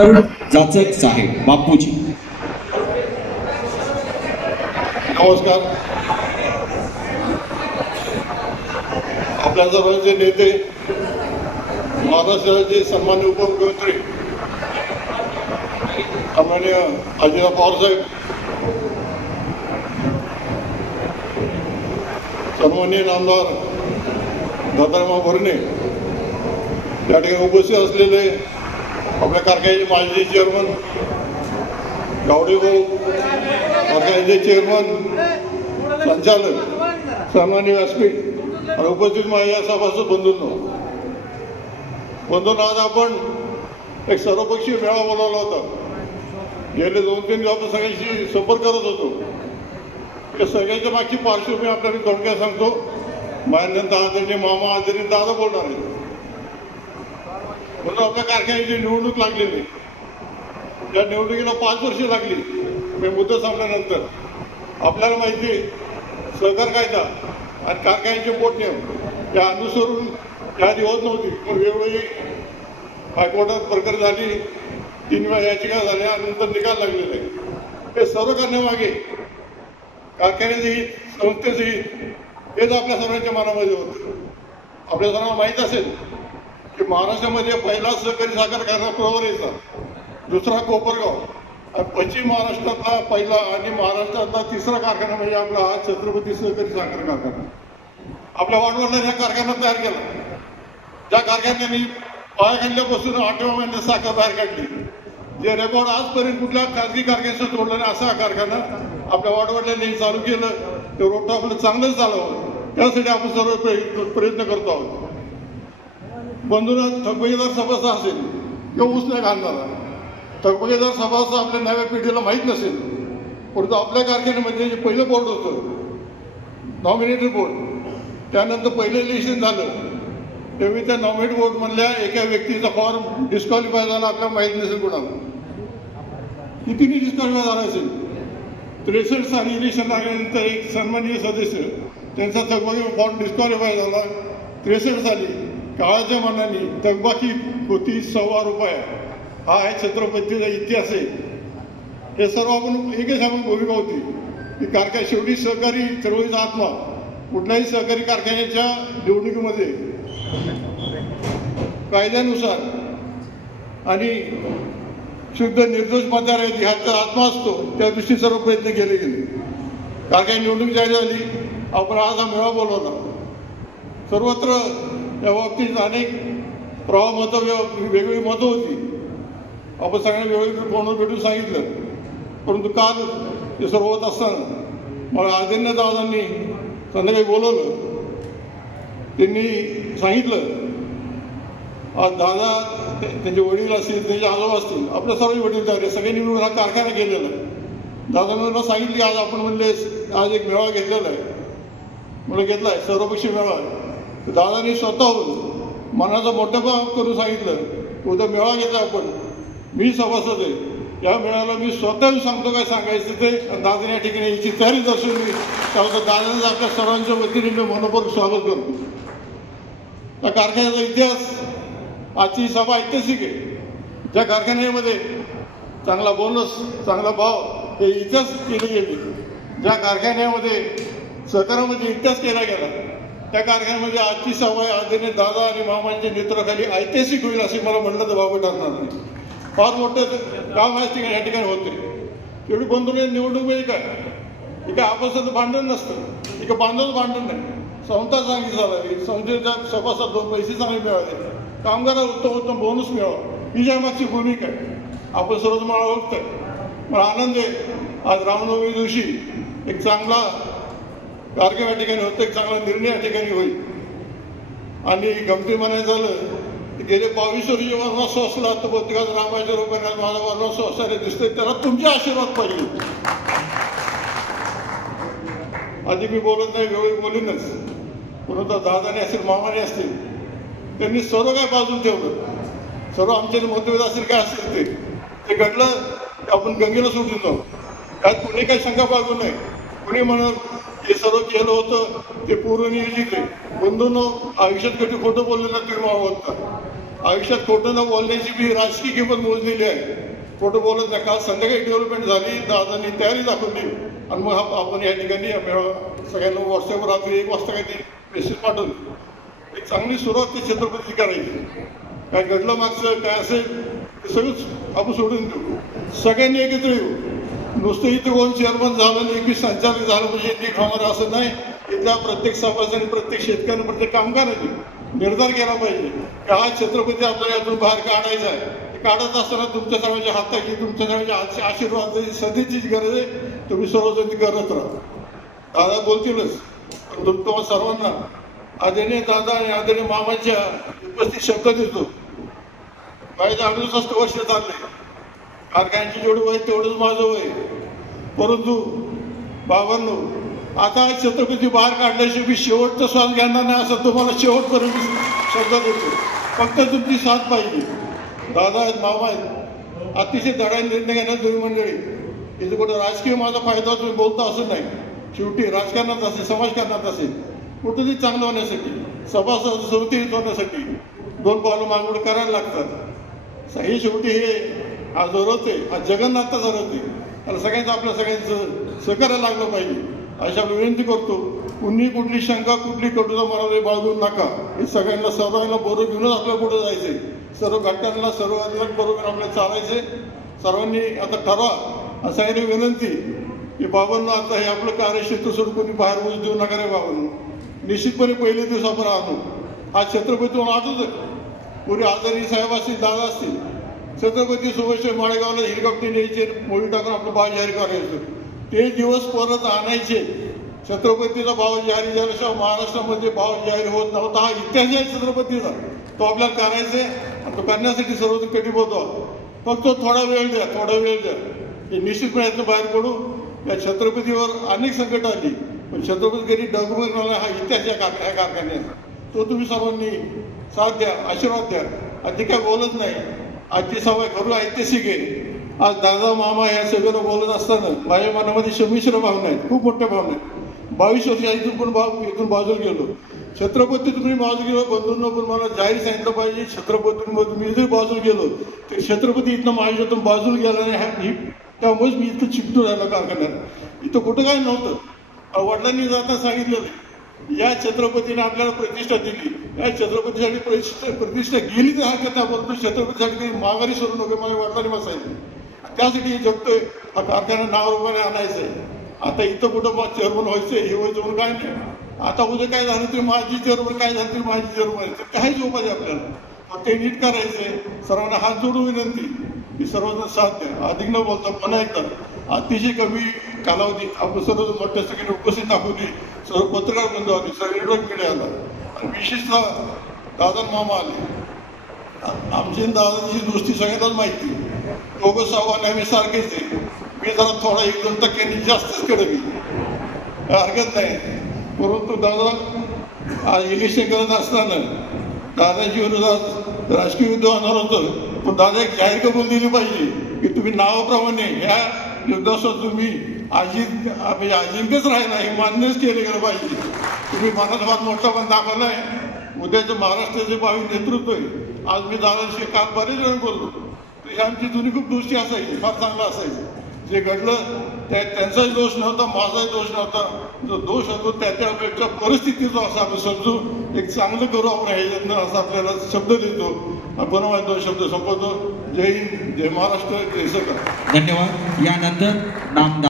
जाचक साहेब बापूजी. नमस्कार. आपल्या सर्वांचे नेते, महाराष्ट्राचे सन्मान्य उपमुख्यमंत्री आदरणीय अजितराव पवार साहेब, सन्माननीय नामदार दत्ताराम भरणे, या ठिकाणी उपस्थित असलेले आपल्या कारखान्याचे माजी चेअरमन गावडे भाऊ, कारखान्याचे चेअरमन, संचालक, सन्माननीय व्यासपीठ आणि उपस्थित माझ्या सभासद बंधूंनो, आज आपण एक सर्वपक्षीय मेळावा बोलावला होता. गेले 2-3 दिवस सगळ्यांशी संपर्क करत होतो. या सगळ्यांच्या मागची पार्श्वभूमी आपल्याला थोडक्यात सांगतो. माझ्यानंतर आदरणीय मामा, आदरणीय दादा बोलणार आहे. म्हणून आपल्या कारखान्याची निवडणूक लागलेली, त्या निवडणुकीला 5 वर्ष लागली. मी मुद्दा सांगल्यानंतर आपल्याला माहिती आहे, सहकार कायदा आणि कारखान्याचे पोटनियम या अनुसरून यादी होत नव्हती. पण वेळोवेळी हायकोर्टात प्रकरण झाली, 3 वेळा याचिका झाल्या, नंतर निकाल लागलेले. हे सर्व करण्यामागे कारखान्याचे हित, संस्थेचे हित हेच आपल्या सर्वांच्या मनामध्ये होतं. आपल्या सर्वांना माहीत असेल की महाराष्ट्रामध्ये पहिला सहकारी साखर कारखाना प्रवरेचा, दुसरा कोपरगाव आणि पश्चिम महाराष्ट्रातला पहिला आणि महाराष्ट्रातला 3रा कारखाना म्हणजे आपला हा छत्रपती सहकारी साखर कारखाना. आपल्या वाडवडिलांनी हा कारखाना तयार केला. ज्या कारखान्याने पायाखांद्यापासून 8व्या महिन्यात साखर बाहेर काढली, जे रेकॉर्ड आजपर्यंत कुठल्या खाजगी कारखान्याचं तोडलं नाही, असा हा कारखाना आपल्या वाडवडिलांनी चालू केलं. ते रोड आपलं चांगलंच चालवं, त्यासाठी आपण सर्व प्रयत्न करतो आहोत. बंधूंना, थकबाकीदार सभासद असेल किंवा ऊस नाही घालणारा थकबाकीदार सभासद आपल्या नव्या पिढीला माहीत नसेल, परंतु आपल्या कारखान्यामध्ये जे पहिलं बोर्ड होतं, नॉमिनेटेड बोर्ड, त्यानंतर पहिलं इलेक्शन झालं, तेव्हा त्या नॉमिनेट बोर्डमधल्या एका व्यक्तीचा फॉर्म डिस्क्वालिफाय झाला. आपल्याला माहीत नसेल कुणाला, कितीही डिस्क्वालिफाय झाला असेल. 63 साली इलेक्शन लागल्यानंतर एक सन्माननीय सदस्य, त्यांचा थकबाकी फॉर्म डिस्क्वालिफाय झाला. 63 साली काळाच्या मानाने थकबाकी होती ₹1.25. हा आहे छत्रपतीचा इतिहास आहे. हे सर्व आपण एकच आपण भूमिका होती की कारखाना शेवटी सहकारी चळवळीचा आत्मा. कुठल्याही सहकारी कारखान्याच्या निवडणुकीमध्ये कायद्यानुसार आणि शुद्ध निर्दोष मतदार ह्याचा आत्मा असतो, त्या दृष्टीने सर्व प्रयत्न केले गेले. कारखाना निवडणूक जाहीर झाली, आपण आज हा मेळावा बोलवला. सर्वत्र या बाबतीत अनेक प्रवाह मतं, वेगवेगळी मतं होती. आपण सगळ्यांना वेगवेगळी फोनवर भेटून सांगितलं. परंतु काल ते सर्व होत असताना मला आदरणीय दादांनी संध्याकाळी बोलवलं. त्यांनी सांगितलं, आज दादा, त्यांचे वडील असतील, त्यांचे आजोबा असतील, आपल्या सर्व वडील झाले, सगळ्यांनी मिळून हा कारखाना केलेला आहे. दादांना सांगितले, आज आपण म्हणले आज एक मेळावा घेतलेला आहे, म्हणून घेतला आहे सर्वपक्षीय मेळावा आहे. दादांनी स्वतःहून मनाचा मोठेपणा करून सांगितलं, उद्या मेळावा घेतला आपण, मी सभासद आहे, या मेळाव्याला मी स्वतःहून सांगतो काय सांगायचं ते. दादाने या ठिकाणी याची तयारी दर्शवली. त्यामुळे दादांचं आपल्या सर्वांच्या वतीने मी मनपूर्वक स्वागत करतो. त्या कारखान्याचा इतिहास, आजची सभा ऐतिहासिक आहे. ज्या कारखान्यामध्ये चांगला बोनस, चांगला भाव हे इतिहास केले गेले, ज्या कारखान्यामध्ये सहकारामध्ये इतिहास केला गेला, त्या कारखान्यामध्ये आजची सभा आदरणीय दादा आणि मामांच्या नेतृत्वाखाली ऐतिहासिक होईल असे मला म्हटलं तर बाबा ठरणार नाही. फार मोठं काम या ठिकाणी होते. एवढी बंधूने निवडणूक म्हणजे काय, हे काय आपसाचं भांडण नसतं, हे काय बांधवच भांडण नाही. संस्था चांगली चालावी, संस्थेच्या सभासद 2 पैसे चांगले मिळावे, कामगाराला उत्तम बोनस मिळावा, ही ज्या मागची भूमिका आहे. आपण सर्वच मला ओळखतोय. मला आनंद आहे, आज रामनवमी दिवशी एक चांगला कार्यक्रम या ठिकाणी होतो, एक चांगला निर्णय या ठिकाणी होईल. आणि गमती म्हणायचं झालं, गेले 22 वर्ष वनवास सोसला, तर प्रत्येकाचा रामाच्या रूपाने माझा वनवास सोसायला दिसतोय, त्याला तुमचे आशीर्वाद पाहिजे. आधी मी बोलत नाही, वेळी बोलीनच, परंतु दादाने असतील, मामाने असतील, त्यांनी सर्व काय बाजून ठेवलं. सर्व आमच्या मतभेद असेल काय असेल ते घडलं, आपण गंगेला सोडून जाऊ. त्यात कुणी काही शंका बाळगू नये. कुणी म्हणत हे सर्व केलं होतं ते पूर्व नियोजित आहे. बंधूंनो, आयुष्यात कधी खोटं बोललेलं तुम्ही मावता. आयुष्यात खोटं न बोलण्याची मी राजकीय किंमत मोजलेली आहे. खोटं बोलत नाही. काल संध्याकाळी डेव्हलपमेंट झाली, दादांनी तयारी दाखवली आणि मग आपण या ठिकाणी मेळावा सगळ्यांना व्हॉट्सअपवर रात्री 1 वाजता काही मेसेज पाठवली. एक चांगली सुरुवात ते छत्रपती करायची. काय घडलं मागचं काय असेल ते सगळंच आपण सोडून देऊ. सगळ्यांनी एकत्र येऊ. नुसतं इथे कोण चेअरमन झालं आणि 21 संचालक झालं म्हणजे नीट होणार असं नाही. इथल्या प्रत्येक सभासदांनी, प्रत्येक शेतकऱ्यांनी, प्रत्येक कामगारांनी निर्धार केला पाहिजे की हा छत्रपती आपल्याला यातून बाहेर काढायचा आहे. काढत असताना तुमच्या सर्वांच्या हाताची, तुमच्या सर्वांच्या आशीर्वादाची सध्याचीच गरज आहे. तुम्ही सर्वजण करत राहा. दादा बोलतीलच, पण तुम्हाला सर्वांना आदरणीय दादा आणि आदरणीय मामाच्या उपस्थित शब्द देतो. माझ्या 68 वर्ष चालले. कारखान्याची जेवढं वय तेवढंच माझं वय. परंतु बाबांनो, आता छत्रपती बाहेर काढल्याशिवाय मी शेवटचा श्वास घेणार नाही असं तुम्हाला शेवटपर्यंत शब्द देतो. फक्त तुमची साथ पाहिजे. दादा आहेत, मामा आहेत, अतिशय धडा निर्णय घेण्यात दोन्ही मंडळी. इथे कुठं राजकीय माझा फायदा तुम्ही बोलता असं नाही. शेवटी राजकारणात असेल, समाजकारणात असेल, कुठेतरी चांगलं होण्यासाठी, सभासद संस्थेत होण्यासाठी 2 पावलं मागून करायला लागतात. हे शेवटी हे हा जरूरत आहे, हा जगन्नाथचा जरूरत आहे. त्याला सगळ्यांचं, आपल्या सगळ्यांचं सहकार्य लागलं पाहिजे अशा विनंती करतो. कुठली शंका, कुठली कटुता मनाला बाळगू नका. हे सर्वांना बरोबर घेऊनच आपल्याला पुढे जायचंय. सर्व घटकांना, सर्व बरोबर आपल्याला चालायचे. सर्वांनी आता ठरवा. असं आहे विनंती की बाबांना आता हे आपलं कार्यक्षेत्र सोडून कोणी बाहेर होऊ देऊ नका रे बाबांना. निश्चितपणे पहिले दिवस आपण आणू. हा छत्रपती आठवत पुढे आजारी साहेब असतील, दादा असतील, छत्रपती सुभाष माळेगावला हेलिकॉप्टर न्यायचे, मोडी टाकून आपलं भाव जाहीर करायचं. ते दिवस परत आणायचे. छत्रपतीचा भाव जाहीर झाल्याशिवाय महाराष्ट्रामध्ये भाव जाहीर होत नव्हता. हा इतिहास आहे छत्रपतीचा. तो आपल्याला करायचा आहे आणि तो करण्यासाठी सर्वजण कटिबद्ध आहोत. फक्त थोडा वेळ द्या, थोडा वेळ द्या. हे निश्चितपणे यातून बाहेर पडू. या छत्रपतीवर अनेक संकट आली, पण छत्रपती कधी डगमगला हा इतिहास या कारखान्याचा. तो तुम्ही सर्वांनी साथ द्या, आशीर्वाद द्या. आधी काय बोलत नाही. आजची सभा खरं ऐतिहासिक आहे. आज दादा मामा ह्या सगळ्याला बोलत असताना माझ्या मनामध्ये संमिश्र भावना आहेत, खूप मोठ्या भावना आहेत. 22 वर्ष इथून पण इथून बाजूला गेलो. छत्रपती तुम्ही बाजूला गेलो, बंधूंना पण मला जाहीर सांगितलं पाहिजे. छत्रपतींमध्ये मी जरी बाजूला गेलो तर छत्रपती इथनं माझ्यातून बाजूला गेला नाही. त्यामुळेच मी इथं चिकटून राहिलो कारखान्यात. इथं कुठं काय नव्हतं. वडिलांनी जाता सांगितलेलं या छत्रपतीने आपल्याला प्रतिष्ठा दिली. या छत्रपतीसाठी प्रतिष्ठा गेली तर हरकत नाही, परंतु छत्रपतीसाठी काही माघारी सोडू नको. माझ्या वडिलांनी मला सांगितलं. त्यासाठी जगतोय. हा कारखाना नावारूपाने आणायचंय. आता इथं कुठं मग चेअरमन व्हायचंय, हे व्हायचं म्हणून काय नाही. आता उद्या काय झालं तरी माझी चेअरमन, काय झालं तरी माझी चेअरमन. तर काहीच उपाय आपल्याला फक्त नीट करायचंय. सर्वांना हात जोडून विनंती की सर्वजण साथ द्या. अधिक न बोलता पुन्हा एकदा अतिशय कमी कालावधीत आपण सर्व मोठ्या सगळ्यांनी उपस्थित दाखवली. सर्व पत्रकार बंधू आले, सर्व इलेक्ट्रॉनिक मीडिया आला आणि विशेषतः दादा मामा आले. आमची दादाची दोस्ती सगळ्यांनाच माहिती. दोघं सावं आम्ही सारखेच आहे. मी जरा थोडा 1-2% जास्तच कडे गेली, हरकत नाही. परंतु दादा आज इलेक्शन करत असताना दादाच्या विरोधात राजकीय युद्ध होणार होतं. पण दादा एक जाहीर कबूल दिली पाहिजे की तुम्ही नावाप्रमाणे ह्या युद्धासोबत तुम्ही अजिंक्यच राहिला हे मान्यच केले गेलं पाहिजे. तुम्ही मनात फार मोठा पण दाखवलाय. उद्याचं महाराष्ट्राचे भावी नेतृत्व आहे. आज मी दादाशी काल बरेच वेळ बोललो. तर आमची जुनी खूप दोस्ती असायची, फार चांगलं असायचं. जे घडलं त्यांचाही दोष नव्हता, माझाही दोष नव्हता. जो दोष होतो त्या परिस्थितीचा असं आपण समजू, एक चांगलं करू आपण ह्याच्यातनं असं आपल्याला शब्द देतो. आपण माझे 2 शब्द संपवतो. जय हिंद, जय महाराष्ट्र, जय सरकार. धन्यवाद. यानंतर नामदार